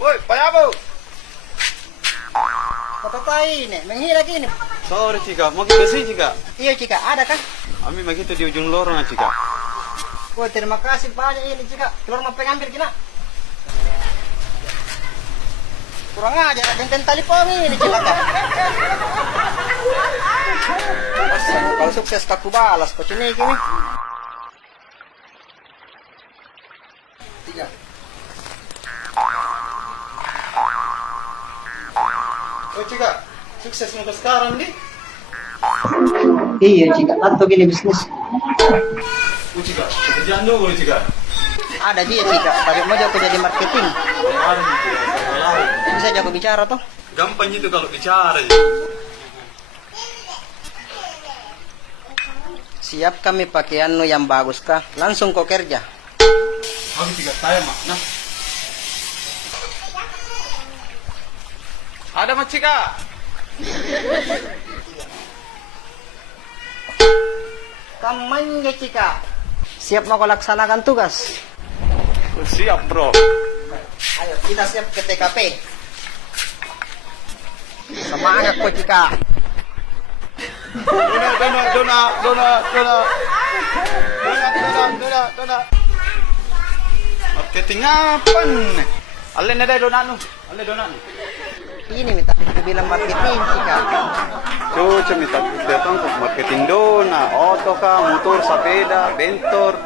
Woi, payabo. Patay ini, menghina gini. Sorry, Cika. Mau kita sih, Cika. Iya Cika, ada kan? Ami begitu di ujung lorong, Cika. Woi, terima kasih banyak ini Cika. Keluar mau pengambil kina. Kurang ajar, benten tali pong ini Cika. Kalau sukses kaku balas, kau cini gini. Tiga. Oh, Cika. Sukses mau sekarang, nih. Iya Cika, atau gini bisnis. Oh, Cika. Kerjaan dulu, Cika. Ada dia Cika, tapi mau aku jadi marketing. Ada, Cika. Bisa jago bicara toh? Gampang itu kalau bicara. Siap kami pakaianmu yang bagus kah? Langsung kau kerja. Aku Cika, saya mak. Nah. Ada mak Cika. Kamanya Cika. Siap mau kau laksanakan tugas? Siap, bro. Ayo kita siap ke TKP. Semangat kau Cika. Dona. Marketing apa nih? Alin ada dona nu. Alin dona nu. Ini minta bilang marketing Cika. Cucu minta datang untuk marketing dona, oto kah, motor, sepeda, bentor.